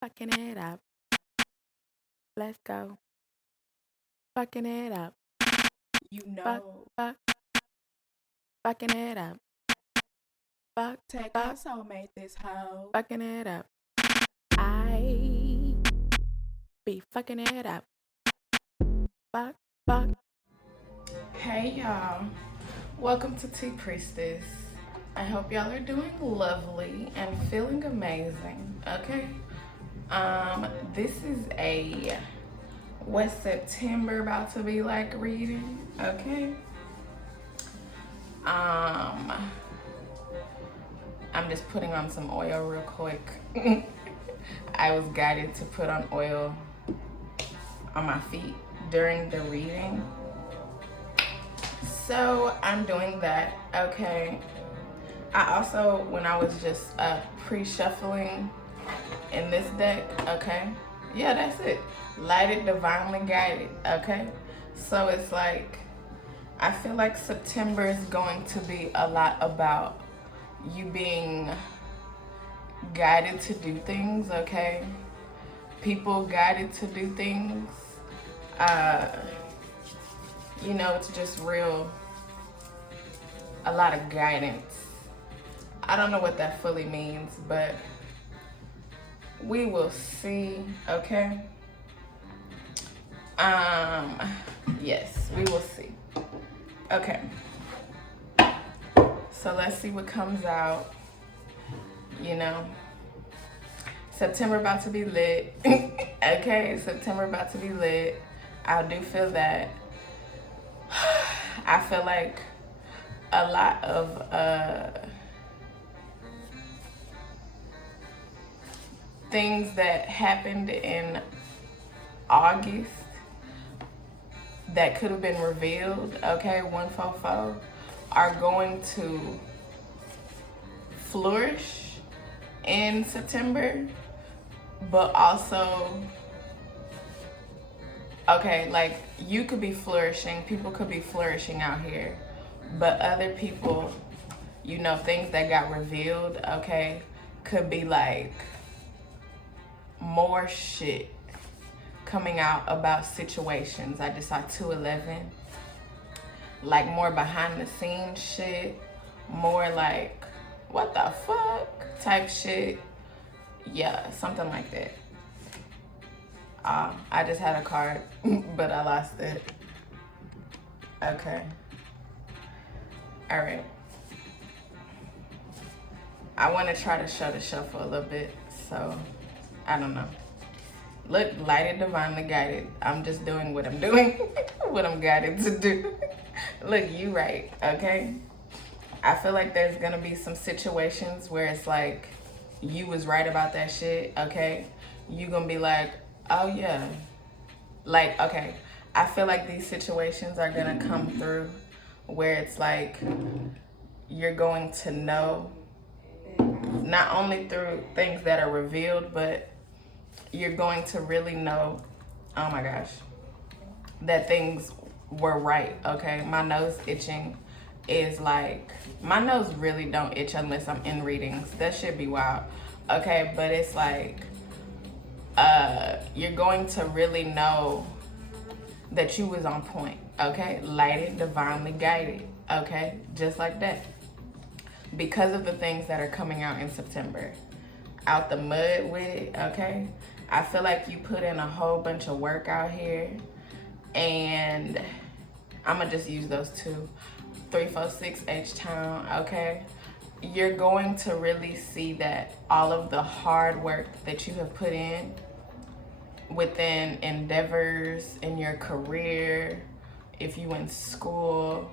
Fucking it up. Let's go. Fucking it up. You Fuck, know, fuck, fucking it up. Fuck, fuck, Taycasso made this hoe. fucking it up. I be fucking it up. Fuck, fuck. Hey y'all, welcome to Priestess. I hope y'all are doing lovely and feeling amazing. Okay. This is a what's September about to be like reading. Okay. I'm just putting on some oil real quick. I was guided to put on oil on my feet during the reading. So I'm doing that, okay. I also, when I was just pre-shuffling in this deck, okay. Yeah, that's it. Lighted, divinely guided, okay. So it's like, I feel like September is going to be a lot about you being guided to do things, okay. People guided to do things. You know, it's just real, a lot of guidance. I don't know what that fully means, but we will see, okay? Yes, we will see. Okay. So let's see what comes out, you know. September about to be lit. Okay, September about to be lit. I do feel that. I feel like a lot of things that happened in August that could have been revealed, okay, 144, are going to flourish in September, but also, okay, like you could be flourishing, people could be flourishing out here, but other people, you know, things that got revealed, okay, could be like more shit coming out about situations. I just saw 211, like more behind the scenes shit, more like what the fuck type shit. Yeah, something like that. I just had a card, but I lost it. Okay. All right. I want to try to show the shuffle a little bit, so I don't know. Look, lighted, divinely guided. I'm just doing what I'm doing, what I'm guided to do. Look, you right, okay? I feel like there's gonna be some situations where it's like, you was right about that shit, okay? You gonna be like, oh yeah. Like, okay, I feel like these situations are gonna come through where it's like, you're going to know, not only through things that are revealed, but you're going to really know, oh my gosh, that things were right, okay? My nose itching is like, my nose really don't itch unless I'm in readings. That should be wild, okay? But it's like, you're going to really know that you was on point, okay? Lighted, divinely guided, okay? Just like that. Because of the things that are coming out in September. Out the mud with it, okay? I feel like you put in a whole bunch of work out here, and I'm gonna just use those two. 346 H-Town, okay? You're going to really see that all of the hard work that you have put in within endeavors in your career, if you in school,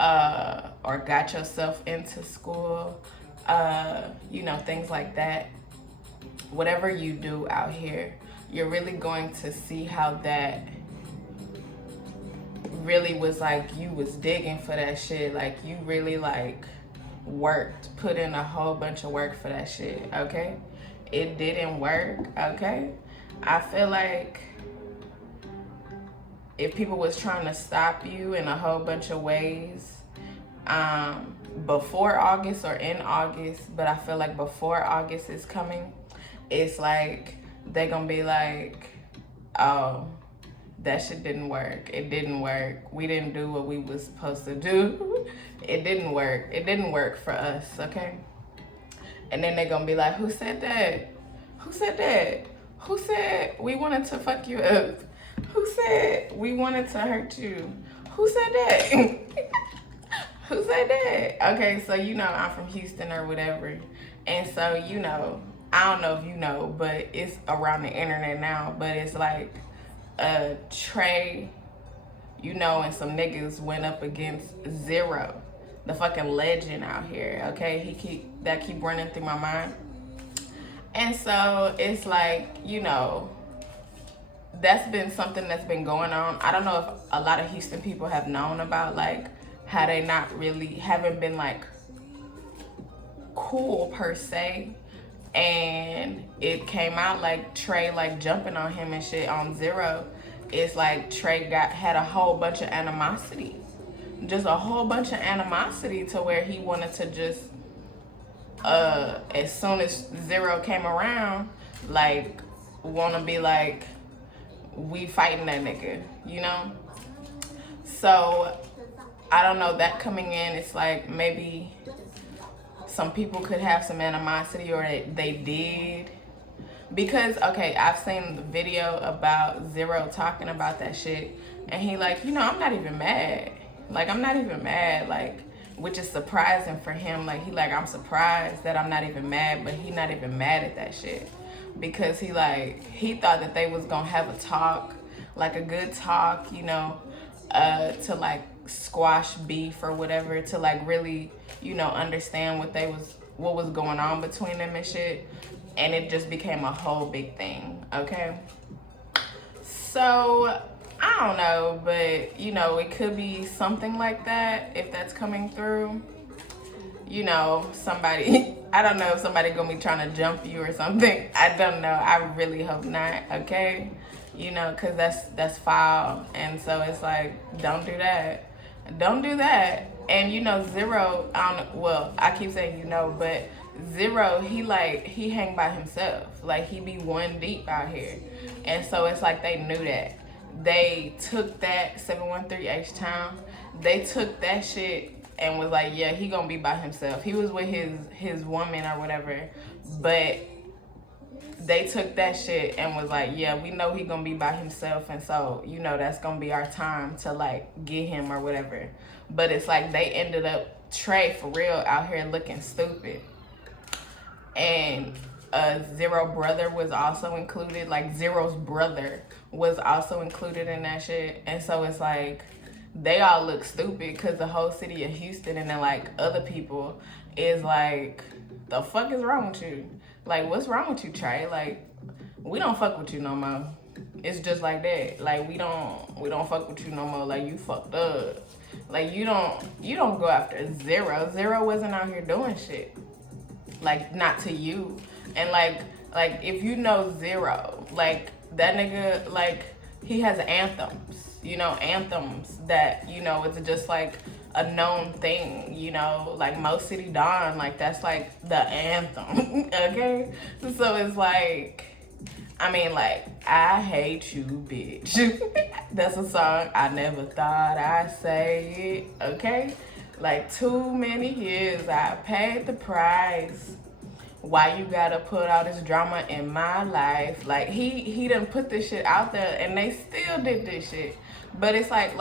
or got yourself into school, you know, things like that. Whatever you do out here, you're really going to see how that really was like, you was digging for that shit. Like, you really like worked, put in a whole bunch of work for that shit, okay? It didn't work, okay? I feel like if people was trying to stop you in a whole bunch of ways, before August or in August, but I feel like before August is coming, it's like they gonna be like, oh, that shit didn't work. It didn't work. We didn't do what we was supposed to do. It didn't work. It didn't work for us, okay? And then they gonna be like, who said that? Who said that? Who said we wanted to fuck you up? Who said we wanted to hurt you? Who said that? Who said that? Okay, so you know I'm from Houston or whatever. And so, you know, I don't know if you know, but it's around the internet now, but it's like Trey, you know, and some niggas went up against Zero, the fucking legend out here, okay? That keep running through my mind. And so it's like, you know, that's been something that's been going on. I don't know if a lot of Houston people have known about, like, how they haven't been like cool per se. And it came out like Trey like jumping on him and shit on Zero. It's like Trey had a whole bunch of animosity. Just a whole bunch of animosity to where he wanted to just as soon as Zero came around, like, wanna be like, we fighting that nigga, you know? So I don't know, that coming in, it's like maybe some people could have some animosity, or they did. Because, okay, I've seen the video about Zero talking about that shit, and he like, you know, I'm not even mad. Like, I'm not even mad, like, which is surprising for him. Like, he like, I'm surprised that I'm not even mad, but he not even mad at that shit. Because he thought that they was gonna have a talk, like a good talk, you know, to like squash beef or whatever, to like really, you know, understand what was going on between them and shit. And it just became a whole big thing, okay? So I don't know, but you know, it could be something like that if that's coming through. You know, somebody, I don't know if somebody gonna be trying to jump you or something. I don't know. I really hope not, okay? You know, cause that's foul. And so it's like, don't do that. Don't do that. And you know, Zero, I keep saying you know, but Zero, he hang by himself. Like, he be one deep out here. And so it's like they knew that. They took that 713 H-Town, they took that shit and was like, yeah, he gonna be by himself. He was with his woman or whatever, but they took that shit and was like, yeah, we know he gonna be by himself, and so, you know, that's gonna be our time to like get him or whatever. But it's like they ended up, Trey for real out here looking stupid. And Zero brother was also included, like Zero's brother was also included in that shit. And so it's like they all look stupid because the whole city of Houston and then like other people is like, the fuck is wrong with you? Like, what's wrong with you, Trey? Like, we don't fuck with you no more. It's just like that. Like, we don't fuck with you no more. Like, you fucked up. Like, you don't go after Zero. Zero wasn't out here doing shit. Like, not to you. And like if you know Zero, like, that nigga, like, he has anthems, you know, anthems that, you know, it's just like a known thing, you know, like Mo City Dawn, like, that's like the anthem. Okay? So it's like, I mean, like, I hate you, bitch. That's a song I never thought I'd say it, okay? Like, too many years I paid the price. Why you gotta put all this drama in my life? Like, he done put this shit out there and they still did this shit. But it's like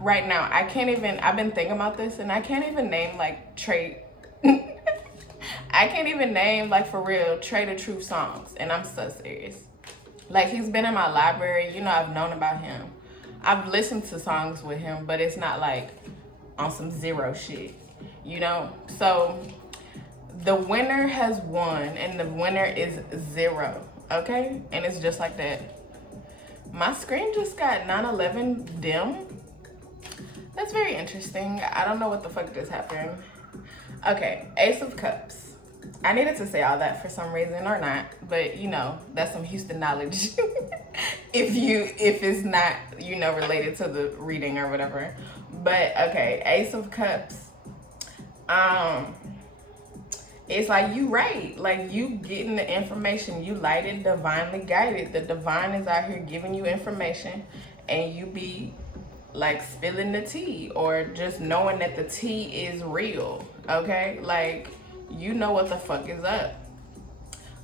right now, I've been thinking about this and I can't even name like Trey. I can't even name, like, for real, Trey the Truth songs. And I'm so serious. Like, he's been in my library, you know, I've known about him. I've listened to songs with him, but it's not like on some Zero shit, you know? So the winner has won, and the winner is Zero, okay? And it's just like that. My screen just got 9/11 dim. That's very interesting. I don't know what the fuck just happened. Okay, Ace of Cups. I needed to say all that for some reason, or not, but you know, that's some Houston knowledge. if it's not, you know, related to the reading or whatever. But okay, Ace of Cups. it's like you right. Like you getting the information, you lighted, divinely guided. The divine is out here giving you information, and you be like spilling the tea or just knowing that the tea is real. Okay, like you know what the fuck is up.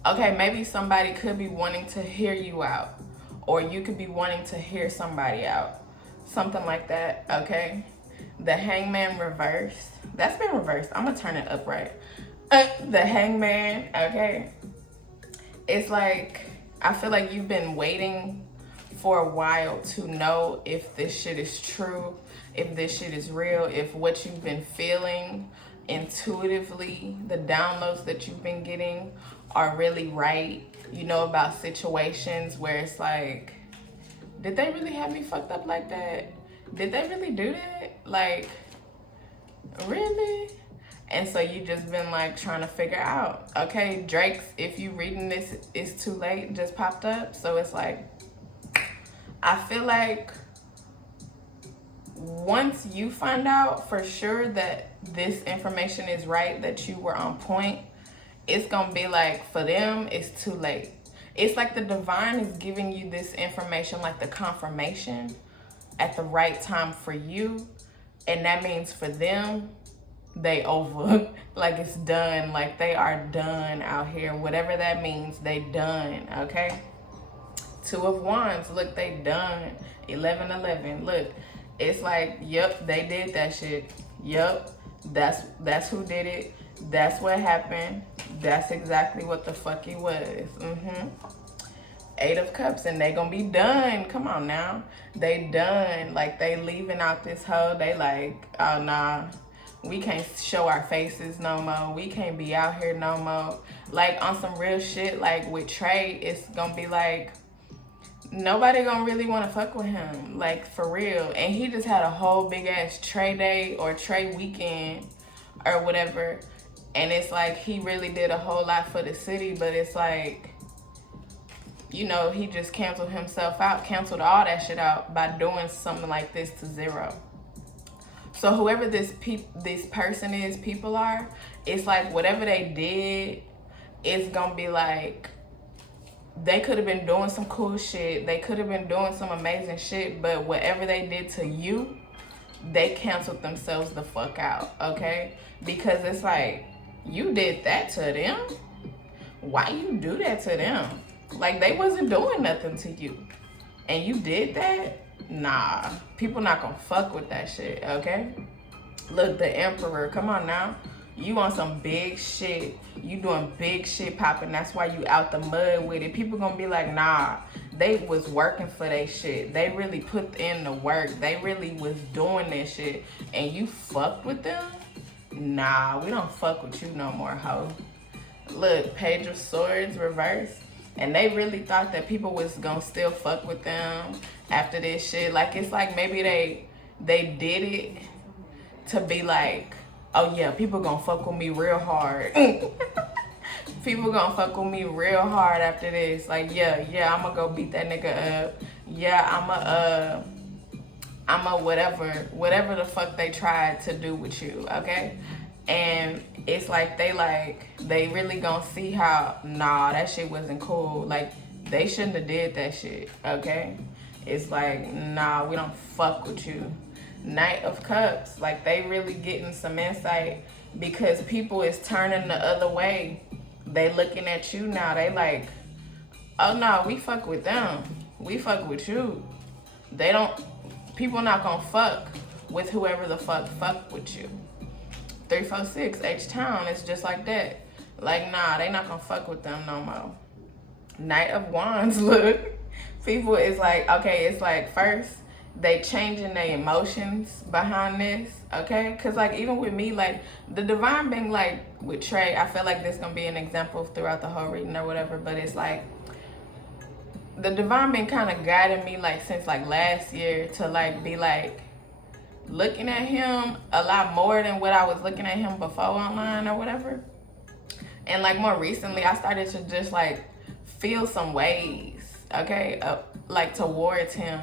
Okay, maybe somebody could be wanting to hear you out, or you could be wanting to hear somebody out, something like that. Okay, the hangman reverse, that's been reversed. I'm gonna turn it upright. The hangman, okay, it's like I feel like you've been waiting for a while to know if this shit is true, if this shit is real, if what you've been feeling intuitively, the downloads that you've been getting are really right. You know, about situations where it's like, did they really have me fucked up like that? Did they really do that? Like, really? And so you just been like trying to figure out. Okay, Drake's, if you reading this, it's too late, just popped up. So it's like, I feel like once you find out for sure that this information is right, that you were on point, it's gonna be like, for them, it's too late. It's like the divine is giving you this information, like the confirmation at the right time for you. And that means for them, they over. Like it's done. Like they are done out here. Whatever that means, they done. Okay. Two of Wands. Look, they done. 11-11. Look, it's like, yep, they did that shit. Yep, that's who did it. That's what happened. That's exactly what the fuck it was. Eight of Cups, and they gonna be done. Come on now, they done. Like they leaving out this hoe. They like, oh nah, we can't show our faces no more. We can't be out here no more. Like on some real shit. Like with Trey, it's gonna be like, nobody gonna really want to fuck with him, like for real. And he just had a whole big ass Trey day or Trey weekend or whatever, and it's like he really did a whole lot for the city, but it's like, you know, he just canceled himself out, canceled all that shit out by doing something like this to zero. So whoever this person is, people are, it's like whatever they did, it's gonna be like, they could have been doing some cool shit. They could have been doing some amazing shit, but whatever they did to you, they canceled themselves the fuck out, okay? Because it's like, you did that to them. Why you do that to them? Like they wasn't doing nothing to you, and you did that? Nah, people not gonna fuck with that shit, okay? Look, the Emperor, come on now. You on some big shit. You doing big shit popping. That's why you out the mud with it. People gonna be like, nah, they was working for their shit. They really put in the work. They really was doing this shit. And you fucked with them? Nah, we don't fuck with you no more, ho. Look, Page of Swords reverse. And they really thought that people was gonna still fuck with them after this shit. Like, it's like maybe they did it to be like, oh yeah, people gonna fuck with me real hard. People gonna fuck with me real hard after this. Like, yeah, I'ma go beat that nigga up. Yeah, I'ma whatever the fuck they tried to do with you, okay? And it's like they really gonna see how, nah, that shit wasn't cool. Like, they shouldn't have did that shit, okay? It's like, nah, we don't fuck with you. Knight of Cups, like they really getting some insight because people is turning the other way. They looking at you now. They like, oh no, we fuck with them. We fuck with you. They don't, people not gonna fuck with whoever the fuck with you. 346, H-Town, it's just like that. Like, nah, they not gonna fuck with them no more. Knight of Wands, look. People is like, okay, it's like first, they changing their emotions behind this, okay? Because, like, even with me, like, the divine being, like, with Trey, I feel like this going to be an example throughout the whole reading or whatever, but it's, like, the divine been kind of guiding me, like, since, like, last year to, like, be, like, looking at him a lot more than what I was looking at him before online or whatever. And, like, more recently, I started to just, like, feel some ways, okay, like, towards him.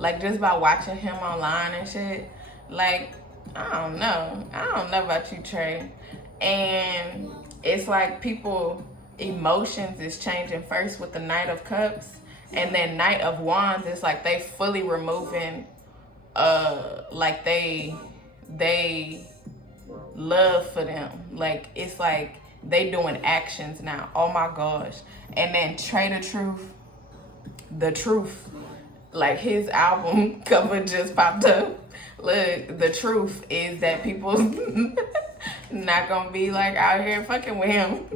Like, just by watching him online and shit. Like, I don't know about you, Trey. And it's like people emotions is changing first with the Knight of Cups, and then Knight of Wands. It's like they fully removing like they love for them. Like it's like they doing actions now. Oh my gosh. And then Trey the truth, like his album cover just popped up. Look, the truth is that people not gonna be like out here fucking with him.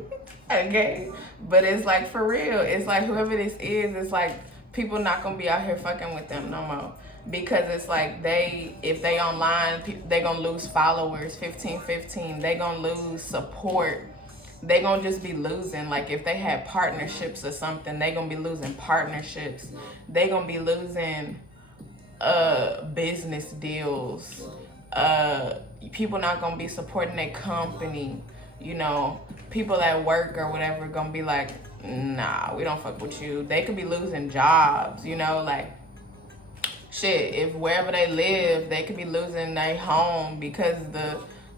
Okay, but it's like for real, it's like whoever this is, it's like people not gonna be out here fucking with them no more, because it's like if they online, they gonna lose followers 15 they gonna lose support, they gonna just be losing. Like if they had partnerships or something, they gonna be losing partnerships, they gonna be losing business deals, people not gonna be supporting their company, you know, people at work or whatever gonna be like, nah, we don't fuck with you. They could be losing jobs, you know, like shit, if wherever they live, they could be losing their home because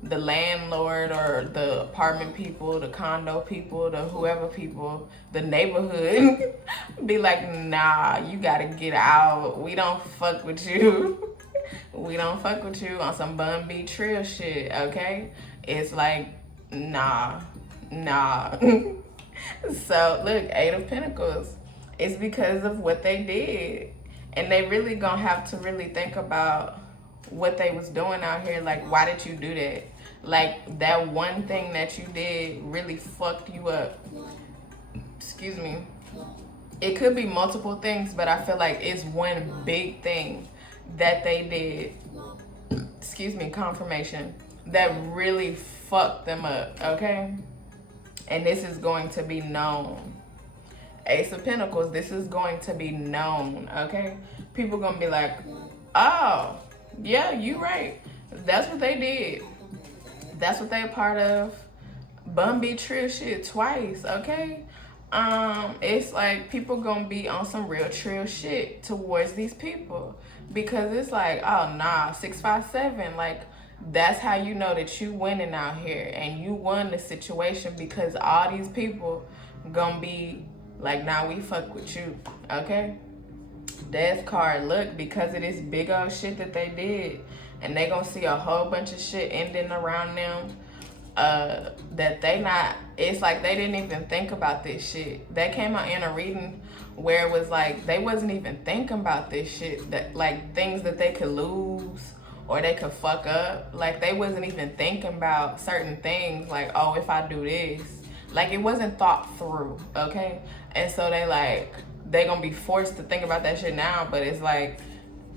the landlord or the apartment people, the condo people, the whoever people, the neighborhood be like, nah, you gotta get out. We don't fuck with you. We don't fuck with you on some Bun B Trill shit, okay? It's like, nah. So look, Eight of Pentacles. It's because of what they did. And they really gonna have to really think about what they was doing out here. Like, why did you do that? Like, that one thing that you did really fucked you up. Excuse me. It could be multiple things, but I feel like it's one big thing that they did. Excuse me, confirmation. That really fucked them up, okay? And this is going to be known. Ace of Pentacles, this is going to be known, okay? People gonna be like, oh, yeah, you right. That's what they did. That's what they a part of. Bun B Trill shit twice, okay? It's like people gonna be on some real trill shit towards these people, because it's like, oh nah, 657, like that's how you know that you winning out here and you won the situation, because all these people gonna be like, nah, we fuck with you, okay? Death card, look, because of this big old shit that they did, and they gonna see a whole bunch of shit ending around them, that they not, it's like they didn't even think about this shit. That came out in a reading where it was like they wasn't even thinking about this shit, that like things that they could lose or they could fuck up. Like they wasn't even thinking about certain things, like, oh, if I do this, like it wasn't thought through, okay? And so they gonna be forced to think about that shit now, but it's like,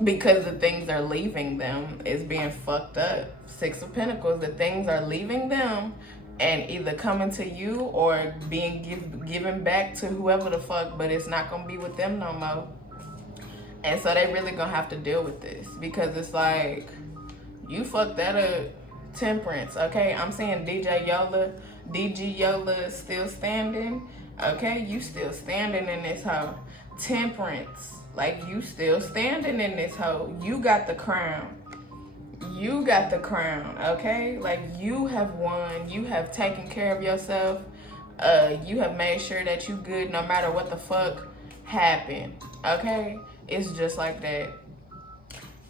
because the things are leaving them is being fucked up. Six of Pentacles, the things are leaving them and either coming to you or being given back to whoever the fuck, but it's not gonna be with them no more. And so they really gonna have to deal with this, because it's like, you fucked that up. Temperance, okay? I'm seeing DG Yola still standing, okay? You still standing in this hoe. Temperance, like you still standing in this hoe. You got the crown. You got the crown, okay? Like you have won. You have taken care of yourself. You have made sure that you good no matter what the fuck happened, okay? It's just like that.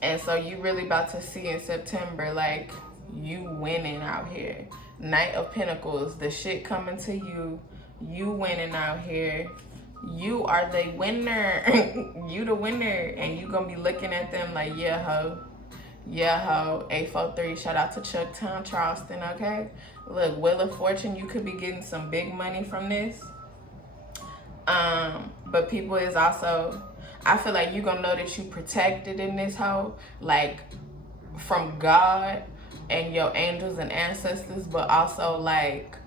And so you really about to see in September, like, you winning out here. Knight of Pentacles, the shit coming to you. You winning out here. You are the winner. You the winner. And you gonna be looking at them like, yeah, ho. Yeah, ho. 843, shout out to Chucktown, Charleston, okay? Look, Wheel of Fortune, you could be getting some big money from this. But people is also, I feel like you gonna know that you protected in this hoe, like from God and your angels and ancestors, but also like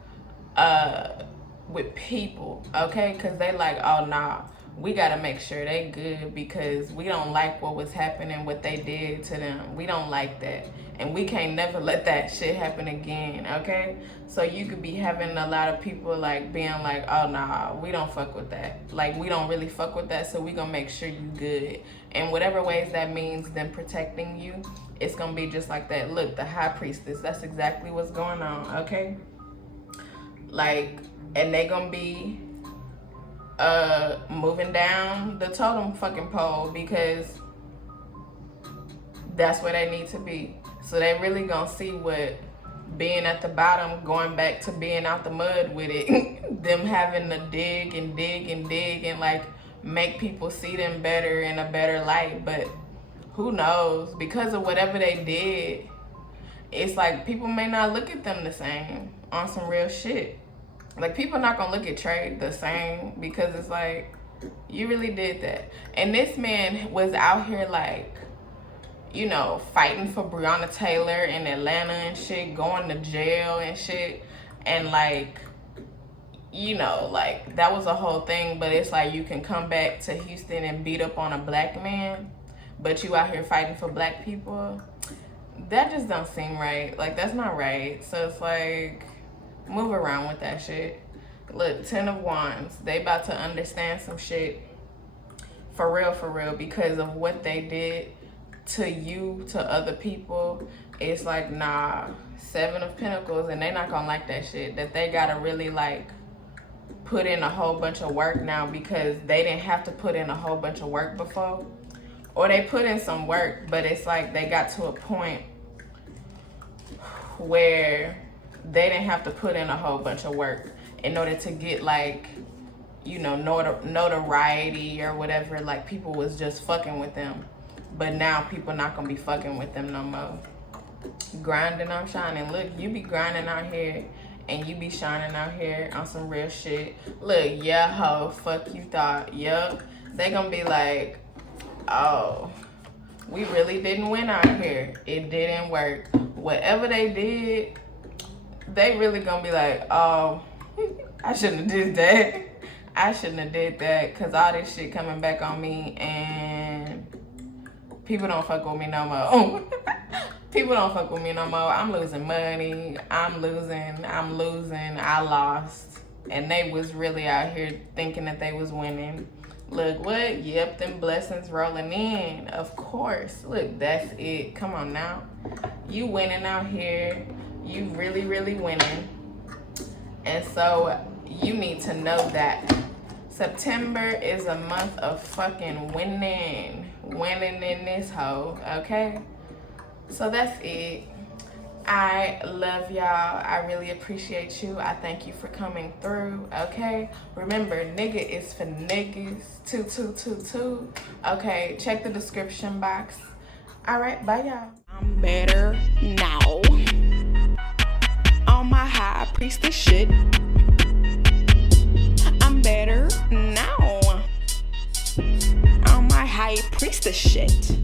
with people, okay? Because they like, oh nah, we gotta make sure they good, because we don't like what was happening, what they did to them. We don't like that, and we can't never let that shit happen again, okay? So you could be having a lot of people like being like, oh nah, we don't fuck with that, like we don't really fuck with that, so we gonna make sure you good. And whatever ways that means them protecting you, it's gonna be just like that. Look, the High Priestess, that's exactly what's going on, okay? Like, and they gonna be moving down the totem fucking pole because that's where they need to be. So they really gonna see what being at the bottom, going back to being out the mud with it, them having to dig and dig and dig and like make people see them better in a better light. But who knows, because of whatever they did, it's like people may not look at them the same on some real shit. Like, people not gonna look at Trey the same because it's like, you really did that. And this man was out here like, you know, fighting for Breonna Taylor in Atlanta and shit, going to jail and shit. And like, you know, like that was a whole thing. But it's like, you can come back to Houston and beat up on a black man, but you out here fighting for black people. That just don't seem right. Like, that's not right. So it's like, move around with that shit. Look, 10 of Wands, they about to understand some shit for real, because of what they did to you, to other people. It's like, nah. 7 of Pentacles, and they not gonna like that shit, that they gotta really like put in a whole bunch of work now, because they didn't have to put in a whole bunch of work before. Or they put in some work, but it's like they got to a point where they didn't have to put in a whole bunch of work in order to get like, you know, notoriety or whatever. Like, people was just fucking with them, but now people not gonna be fucking with them no more. Grinding, I'm shining. Look, you be grinding out here and you be shining out here on some real shit. Look, yeah, ho, fuck you thought. Yup. They gonna be like, oh, we really didn't win out here. It didn't work. Whatever they did, they really gonna be like, oh, I shouldn't have did that. I shouldn't have did that, because all this shit coming back on me, and people don't fuck with me no more. People don't fuck with me no more. I'm losing money. I'm losing. I lost. And they was really out here thinking that they was winning. Look, what? Yep, them blessings rolling in. Of course. Look, that's it. Come on now. You winning out here. You really, really winning. And so you need to know that September is a month of fucking winning. Winning in this hoe, okay? So that's it. I love y'all. I really appreciate you. I thank you for coming through, okay? Remember, nigga is for niggas. 2222. Okay, check the description box. All right, bye, y'all. I'm better now. On my high priestess shit. I'm better now. On my high priestess shit.